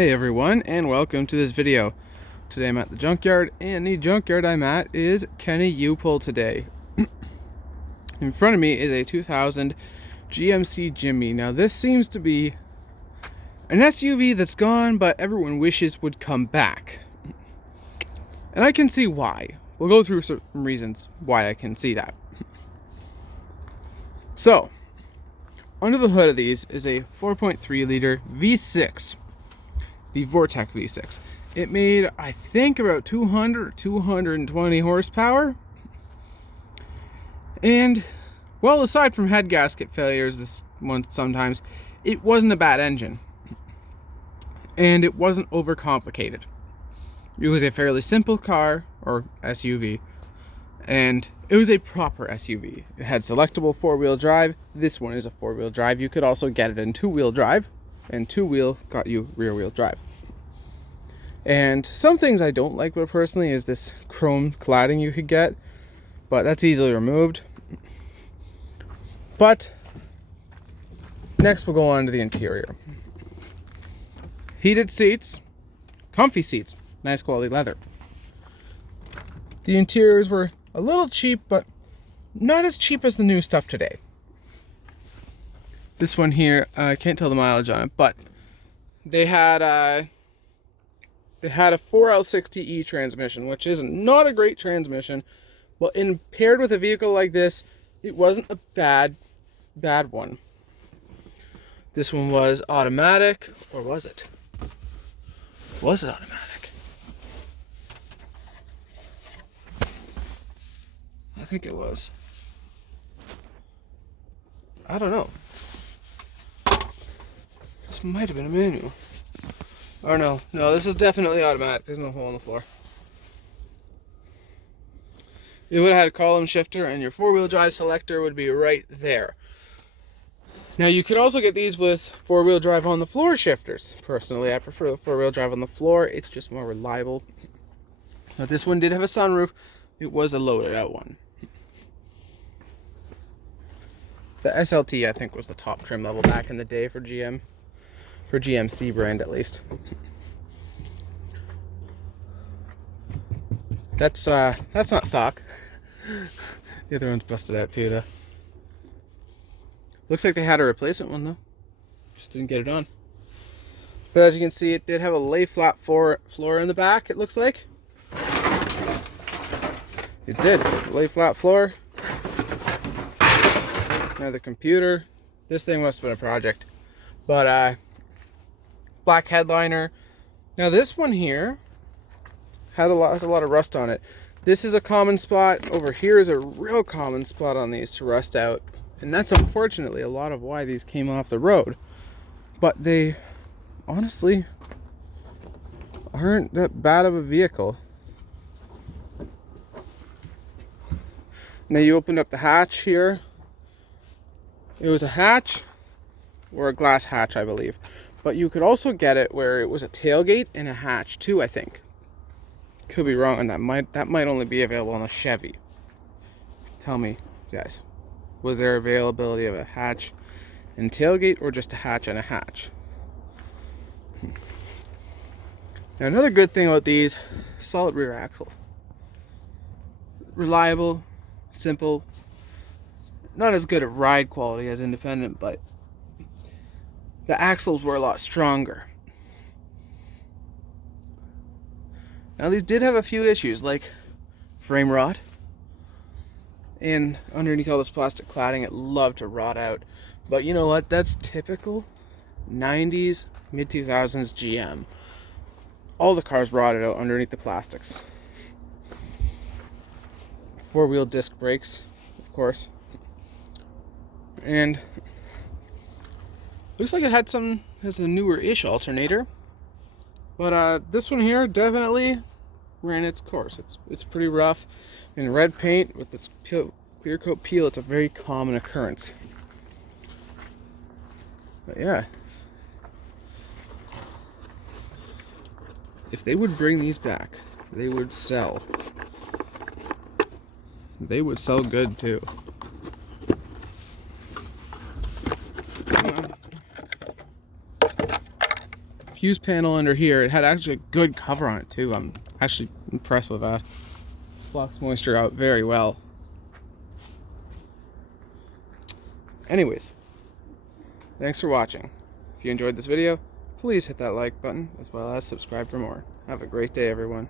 Hey everyone, and welcome to this video. Today I'm at the junkyard, and the junkyard I'm at is Kenny U-Pull today. In front of me is a 2000 GMC Jimmy. Now this seems to be an SUV that's gone, but everyone wishes would come back. And I can see why. We'll go through some reasons why I can see that. So, under the hood of these is a 4.3 liter V6. The vortec V6. It made, I think, about 200 or 220 horsepower. And, well, aside from head gasket failures this one sometimes, it wasn't a bad engine. And it wasn't overcomplicated. It was a fairly simple car, or SUV, and it was a proper SUV. It had selectable four-wheel drive. This one is a four-wheel drive. You could also get it in two-wheel drive, and two-wheel got you rear-wheel drive. And some things I don't like about it personally is this chrome cladding you could get, but that's easily removed. But next we'll go on to the interior. Heated seats, comfy seats, nice quality leather. The interiors were a little cheap, but not as cheap as the new stuff today. This one here, I can't tell the mileage on it, but they had a 4L60E transmission, which is not a great transmission, but paired with a vehicle like this, it wasn't a bad one. This one was automatic, or was it? Was it automatic? I think it was. I don't know. This might have been a manual. Or no, this is definitely automatic. There's no hole in the floor. It would have had a column shifter, and your four-wheel drive selector would be right there. Now you could also get these with four-wheel drive on the floor shifters. Personally, I prefer the four-wheel drive on the floor. It's just more reliable. Now this one did have a sunroof. It was a loaded out one. The SLT, I think, was the top trim level back in the day for GM. For GMC brand, at least. That's not stock. The other one's busted out too, though. Looks like they had a replacement one, though. Just didn't get it on. But as you can see, it did have a lay flat floor in the back, it looks like. It did. Lay flat floor. Now the computer. This thing must have been a project. But, black headliner. Now this one here has a lot of rust on it. This is a common spot. Over here is a real common spot on these to rust out. And that's unfortunately a lot of why these came off the road. But they honestly aren't that bad of a vehicle. Now you opened up the hatch here. It was a hatch or a glass hatch, I believe. But you could also get it where it was a tailgate and a hatch too, I think. Could be wrong, and that might only be available on a Chevy. Tell me, guys, was there availability of a hatch and tailgate, or just a hatch and a hatch? Now another good thing about these, solid rear axle. Reliable, simple, not as good at ride quality as independent, but the axles were a lot stronger. Now these did have a few issues, like frame rot. And underneath all this plastic cladding, it loved to rot out. But you know what? That's typical 90s, mid-2000s GM. All the cars rotted out underneath the plastics. Four-wheel disc brakes, of course. And looks like it has a newer-ish alternator. But this one here definitely ran its course. It's pretty rough. In red paint with this clear coat peel, it's a very common occurrence. But yeah. If they would bring these back, they would sell. They would sell good too. fuse panel under here. It had actually a good cover on it too. I'm actually impressed with that. Blocks moisture out very well. Anyways, thanks for watching. If you enjoyed this video, please hit that like button as well as subscribe for more. Have a great day, everyone.